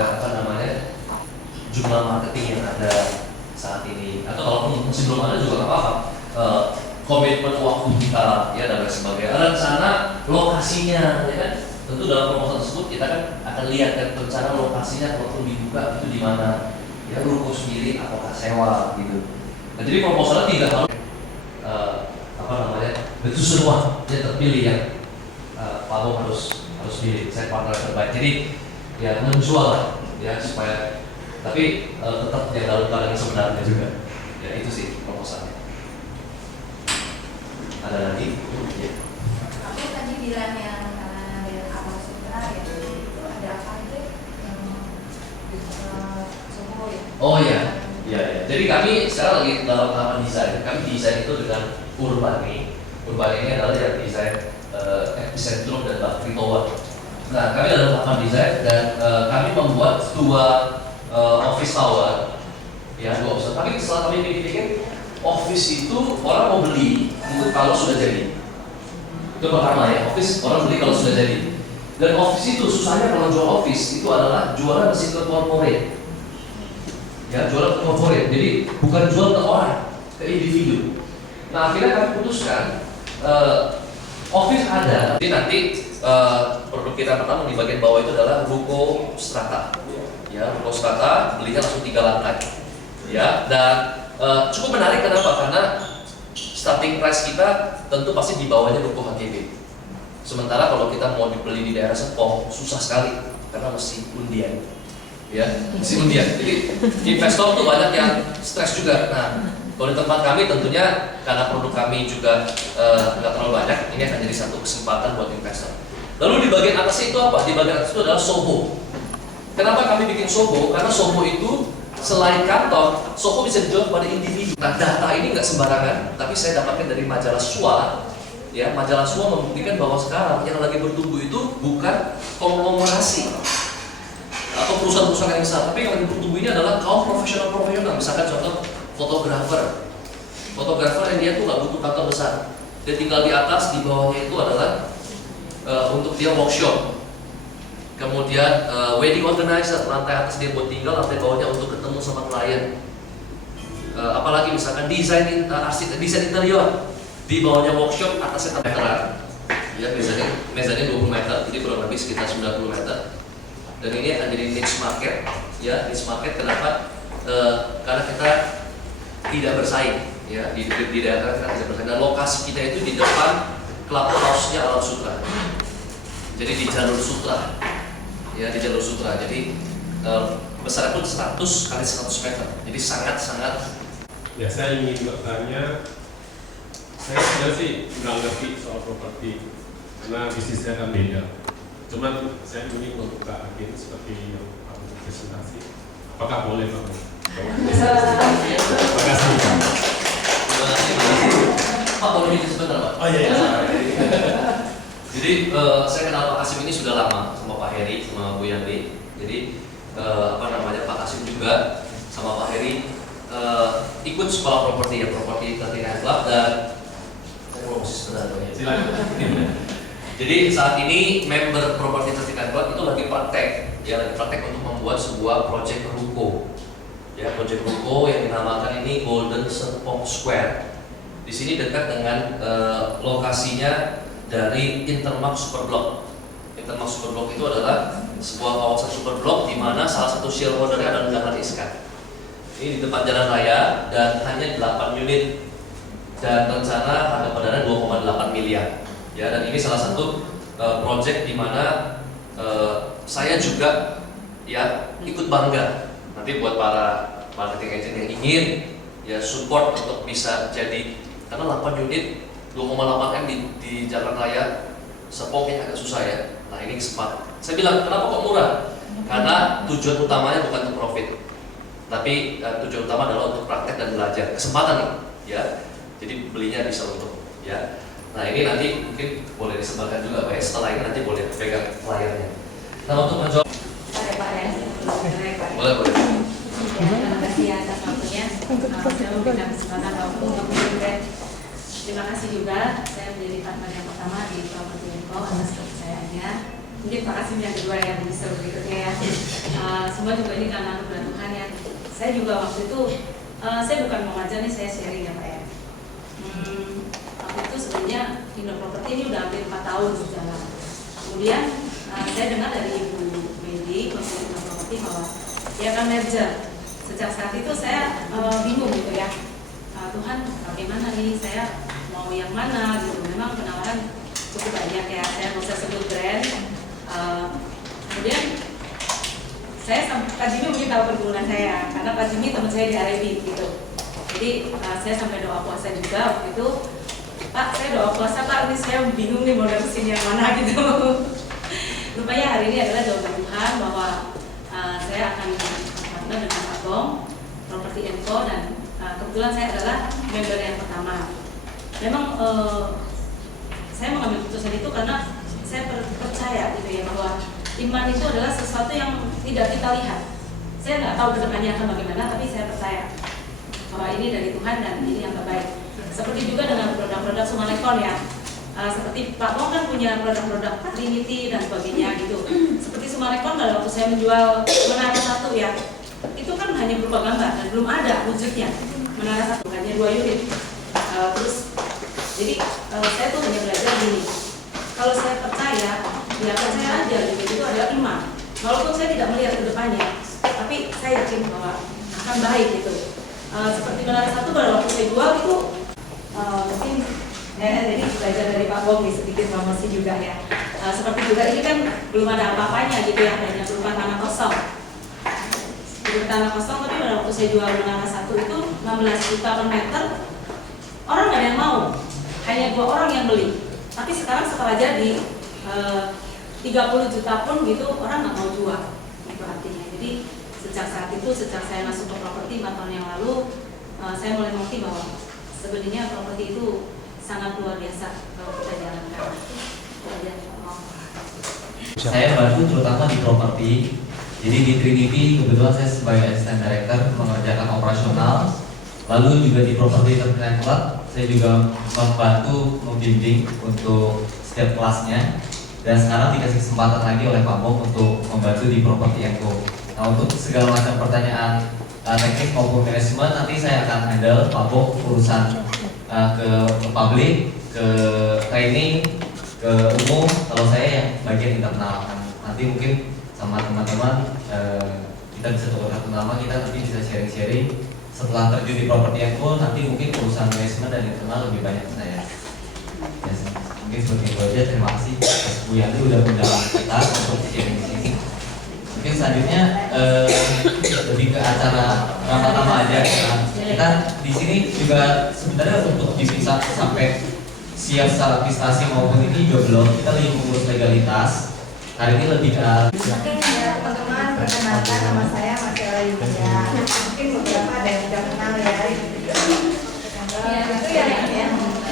apa namanya jumlah marketing yang ada saat ini, atau kalaupun masih belum ada juga nggak apa-apa. Komitmen waktu kita ya dan lain sebagainya, rencana lokasinya ya kan, tentu dalam proposal tersebut kita kan akan lihat kan rencana lokasinya kalau dibuka itu di mana, ya ruko sendiri atau sewa gitu. Nah, jadi proposalnya tidak harus apa namanya itu semua yang terpilih yang Pak Bom harus pilih saya partner terbaik, jadi ya menjual lah ya supaya tapi tetap yang dalam keadaan yang sebenarnya juga ya, itu sih proposalnya. Ada lagi? Ya. Aku tadi bilang yang dari awal sutra ya, itu ada apa aja yang Soho ya? Oh iya, ya. Jadi kami sekarang lagi dalam tahapan desain. Kami desain itu dengan Urbani. Urbani ini adalah yang desain epicentrum dan Bakri Tower. Nah, kami dalam tahapan desain dan kami membuat dua office tower, ya dua office. Tapi setelah kami pikir-pikir, office itu orang mau beli itu kalau sudah jadi. Itu pertama ya, office orang beli kalau sudah jadi. Dan office itu susahnya kalau jual office itu adalah jualan mesin ke corporate. Ya, jualan ke corporate. Jadi bukan jual ke orang, ke individu. Nah, akhirnya kami putuskan office ada. Jadi nanti produk kita pertama di bagian bawah itu adalah ruko strata. Ya, ruko strata belinya langsung 3 lantai. Ya, dan cukup menarik kenapa? Karena starting price kita tentu pasti di bawahnya ruko HGB. Sementara kalau kita mau dibeli di daerah Serpong susah sekali karena mesti undian, ya mesti undian. Jadi investor tuh banyak yang stres juga. Nah, kalau di tempat kami tentunya karena produk kami juga nggak terlalu banyak, ini akan jadi satu kesempatan buat investor. Lalu di bagian atas itu apa? Di bagian atas itu adalah Soho. Kenapa kami bikin Soho? Karena Soho itu selain kantor, Soho bisa dijual kepada individu. Nah, data ini nggak sembarangan, tapi saya dapatkan dari majalah SWA. Ya, majalah SWA membuktikan bahwa sekarang yang lagi bertumbuh itu bukan konglomerasi atau perusahaan-perusahaan yang besar, tapi yang lagi bertumbuh ini adalah kaum profesional-profesional. Misalkan contoh fotografer yang dia tuh nggak butuh kantor besar. Dia tinggal di atas, di bawahnya itu adalah untuk dia workshop. Kemudian wedding organizer, lantai atas dia buat tinggal, lantai bawahnya untuk ketemu sama klien. Apalagi misalkan desain interior, di bawahnya workshop, atasnya meteran. Ya, mezanya 20 meter, jadi kurang lebih sekitar 90 meter. Dan ini akan jadi niche market. Ya, niche market kenapa? Karena kita tidak bersaing. Ya, di daerah kita tidak bersaing. Dan lokasi kita itu di depan clubhouse-nya Alam Sutra. Jadi di jalur sutra. Ya, di jalur sutra. Jadi besarnya pun 100 kali 100 meter. Jadi sangat-sangat. Ya, saya ingin bertanya. Saya sebenarnya sih nggak ngerti soal properti karena bisnis saya kan beda. Cuman saya ingin membuka agen seperti yang aku presentasi. Apakah boleh Pak? Terima kasih. Pak, boleh minta sebentar Pak? Oh iya. Jadi saya kenal Pak Kasim ini sudah lama sama Pak Heri, sama Bu Yandi. Jadi Pak Kasim juga sama Pak Heri ikut sekolah properti ya, properti 39 Club dan promosi sebenarnya. Silakan. Jadi saat ini member properti 39 Club itu lagi praktek untuk membuat sebuah proyek ruko. Ya, proyek ruko yang dinamakan ini Golden Serpong Square. Di sini dekat dengan lokasinya dari Intermark Superblock. Intermark Superblock itu adalah sebuah kawasan superblok di mana salah satu shareholder-nya adalah Dahlan Iskan. Ini di depan jalan raya dan hanya 8 unit dan rencana harga perdana 2,8 miliar. Ya, dan ini salah satu proyek di mana saya juga ya ikut bangga nanti buat para marketing agent yang ingin ya support untuk bisa jadi, karena 8 unit 2,8 M di jalan raya Serpong agak susah ya. Nah, ini kesempatan. Saya bilang kenapa kok murah? Karena tujuan utamanya bukan untuk profit, tapi tujuan utama adalah untuk praktek dan belajar. Kesempatan nih, ya. Jadi belinya bisa untuk ya. Nah, ini nanti mungkin boleh disebarkan juga Pak. Setelah ini nanti boleh pegang layarnya. Nah, untuk menjawab Ada Pak ya? boleh. Terima kasih atas waktunya. Saya memberikan kesempatan untuk memberikan. Terima kasih juga. Saya menjadi partner yang pertama di Properti Info atas kepercayaannya. Mungkin Pak Kasim yang kedua yang bisa berikutnya ya. semua juga ini karena anugerah Tuhan ya. Saya juga waktu itu saya bukan mau ngajar nih, saya sharing ya Pak ya. Waktu itu sebenarnya Indo Property ini udah hampir 4 tahun berjalan. Kemudian saya dengar dari Ibu Medi waktu Indo Property bahwa dia akan merger. Sejak saat itu saya bingung gitu ya. Tuhan bagaimana nih, saya mau yang mana gitu. Memang penawaran cukup banyak ya, saya nggak usah sebut brand. Kemudian saya Pak Jimmy mungkin tahu pergumulan saya, karena Pak Jimmy teman saya di RIB gitu. Jadi saya sampai doa puasa juga waktu itu. Pak, saya doa puasa Pak, ini saya bingung nih mau nerusin yang mana gitu. Rupanya hari ini adalah jawaban Tuhan bahwa saya akan partner dengan Pak Bong, Property Info, dan kebetulan saya adalah member yang pertama. Memang saya mengambil keputusan itu karena saya percaya gitu ya, bahwa iman itu adalah sesuatu yang tidak kita lihat. Saya nggak tahu kedepannya akan bagaimana, tapi saya percaya bahwa ini dari Tuhan dan ini yang terbaik. Seperti juga dengan produk-produk Sumarekon ya. Seperti Pak Bong kan punya produk-produk Trinity dan sebagainya gitu. Seperti Sumarekon pada waktu saya menjual Menara 1 ya, itu kan hanya berupa gambar dan belum ada wujudnya. Menara 1 hanya 2 unit. Terus jadi saya tuh hanya belajar gini. Kalau saya percaya, ya percaya aja gitu. Itu adalah iman. Walaupun saya tidak melihat ke depannya, tapi saya yakin bahwa akan baik gitu. Seperti Menara 1 pada waktu saya jual itu mungkin jadi belajar dari Pak Bong sedikit promosi juga ya. Seperti juga ini kan belum ada apa-apanya gitu ya, hanya berupa tanah kosong. Berupa tanah kosong, tapi pada waktu saya jual Menara 1 itu 16 juta per meter, orang nggak ada yang mau, hanya 2 orang yang beli. Tapi sekarang setelah jadi 30 juta pun gitu orang nggak mau jual. Itu artinya. Jadi sejak saat itu, sejak saya masuk ke properti 4 tahun yang lalu, saya mulai mengerti bahwa sebenarnya properti itu sangat luar biasa kalau kita jalankan. Saya bantu terutama di properti. Jadi di Trinity kebetulan saya sebagai asisten director mengerjakan operasional. Lalu juga di Property Internet Club saya juga membantu membimbing untuk setiap kelasnya. Dan sekarang dikasih kesempatan lagi oleh Pak Bong untuk membantu di Property Info. Nah, untuk segala macam pertanyaan teknis maupun manajemen nanti saya akan handle Pak Bong urusan ke publik, ke training, ke umum. Kalau saya yang bagian internal, nanti mungkin sama teman-teman kita bisa tukar nama, kita nanti bisa sharing-sharing. Setelah terjun di Property Info, nanti mungkin urusan manajemen dan internal lebih banyak saya. Yes. Mungkin seperti itu aja. Terima kasih Bu Yanti udah undang kita untuk sharing di sini. Mungkin selanjutnya lebih ke acara pertama aja. Kita di sini juga sebenarnya untuk dipisah sampai siap secara administrasi maupun ini juga belum. Kita lagi mengurus legalitas. Hari ini lebih ke mungkin ya teman-teman perkenalkan, nama saya Marcella Yulia. Mungkin beberapa ada yang sudah kenal ya. Itu yang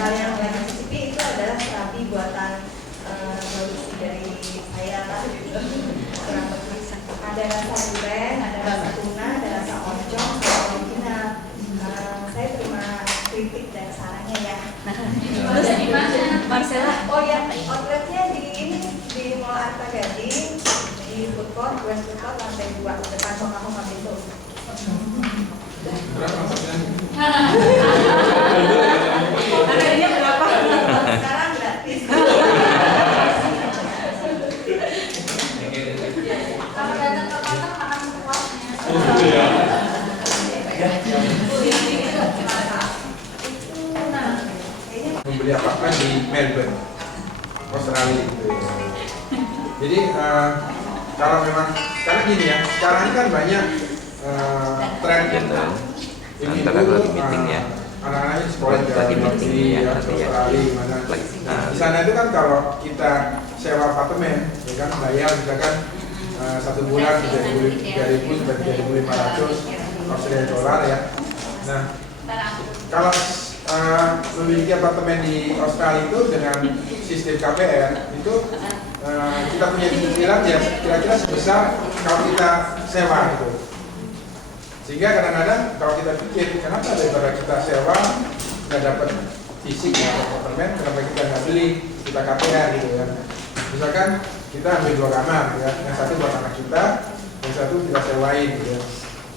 kalian akan cicipi itu adalah terapi buatan produksi dari saya lah. Kurang lebih ada rasa durian, ada rasa tuna, ada rasa oncom, sama original. Saya terima kritik dan sarannya ya. Terus di mana Marcella? Oh ya, outletnya di ini di Mall Arta Gading, di food court, West Food Court lantai 2 depan Homa Pintu. Berapa maksudnya? Harganya berapa? Sekarang gratis. Kalau datang ke kota makan sepuasnya. Iya. Membeli apartemen di Melbourne, Australia gitu ya. Jadi kalau memang karena gini ya, sekarang ini kan banyak tren ibu-ibu anak-anaknya sekolah di Australia mana. Di sana itu kan kalau kita sewa apartemen, ya kan bayar misalkan 1 bulan 3.000 sampai 3.500 Australian dollar ya. Nah, kalau memiliki apartemen di Australia itu dengan sistem KPR itu kita punya cicilan ya kira-kira sebesar kalau kita sewa gitu. Sehingga kadang-kadang kalau kita pikir kenapa daripada kita sewa nggak dapat fisik ya apartemen, kenapa kita nggak beli, kita KPR gitu ya. Misalkan kita ambil 2 kamar ya, yang satu buat anak kita, yang satu kita sewain gitu ya.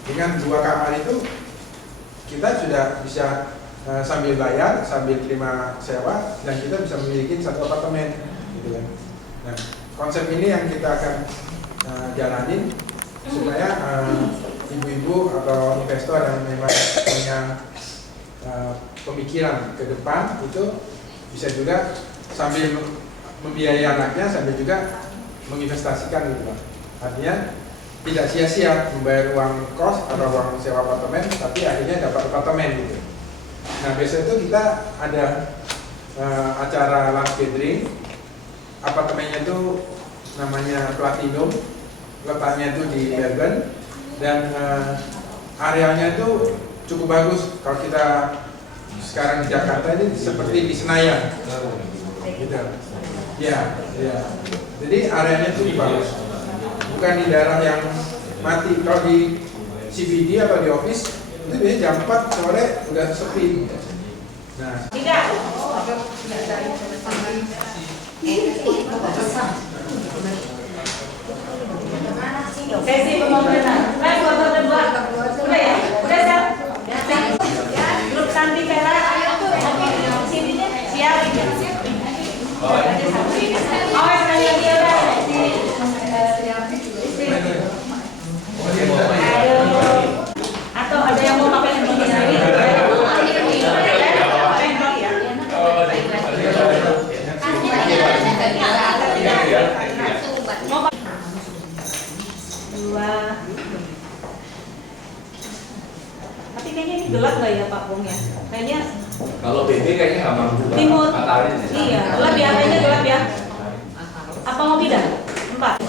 Dengan 2 kamar itu kita sudah bisa sambil bayar, sambil terima sewa, dan kita bisa memiliki 1 apartemen gitu kan. Nah, konsep ini yang kita akan jalanin supaya ibu-ibu atau investor yang memang punya pemikiran ke depan itu bisa juga sambil membiayai anaknya sambil juga menginvestasikan gitu Pak. Artinya tidak sia-sia membayar uang kos atau uang sewa apartemen, tapi akhirnya dapat apartemen gitu. Nah, besok itu kita ada acara lunch gathering. Apartemennya itu namanya Platinum, letaknya itu di Melbourne, dan areanya itu cukup bagus. Kalau kita sekarang di Jakarta ini seperti di Senayan, gitu. Ya. Jadi areanya cukup bagus. Bukan di daerah yang mati. Kalau di CBD atau di office itu biasanya jam 4 sore udah sepi. Nah, Sesi pembangunan. Baik, foto kedua. Udah ya? Udah siap? Grup Santi Vera, sini deh. Siap. Awas sekali lagi ya, Pak. Ayo. Atau ada yang mau pakai handphone sendiri? Tapi kayaknya ini gelap nggak ya Pak Bung ya? Kayaknya Kalau BB kayaknya nggak mampu timur. matahari. Iya, gelap ya, kayaknya gelap ya. Apa mau pindah? 4.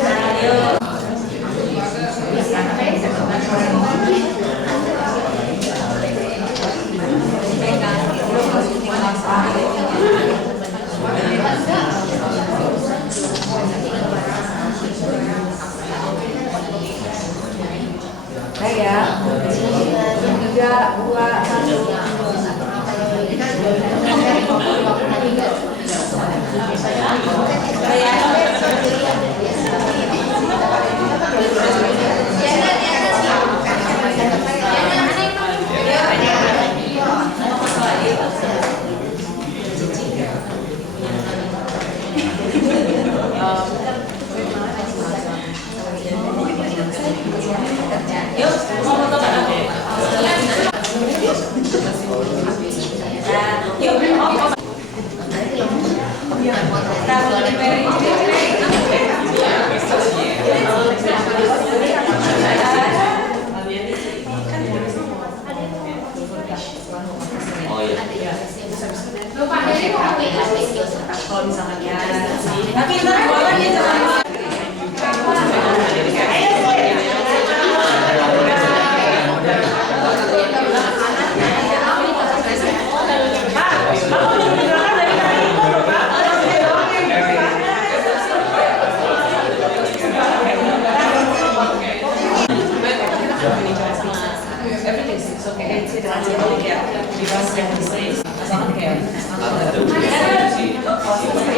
Ayo. Saya 3, 2, Yuk, mau foto Pak? Yuk, mau kalau misalkan ya, tapi ntar jualan ya jangan. Ada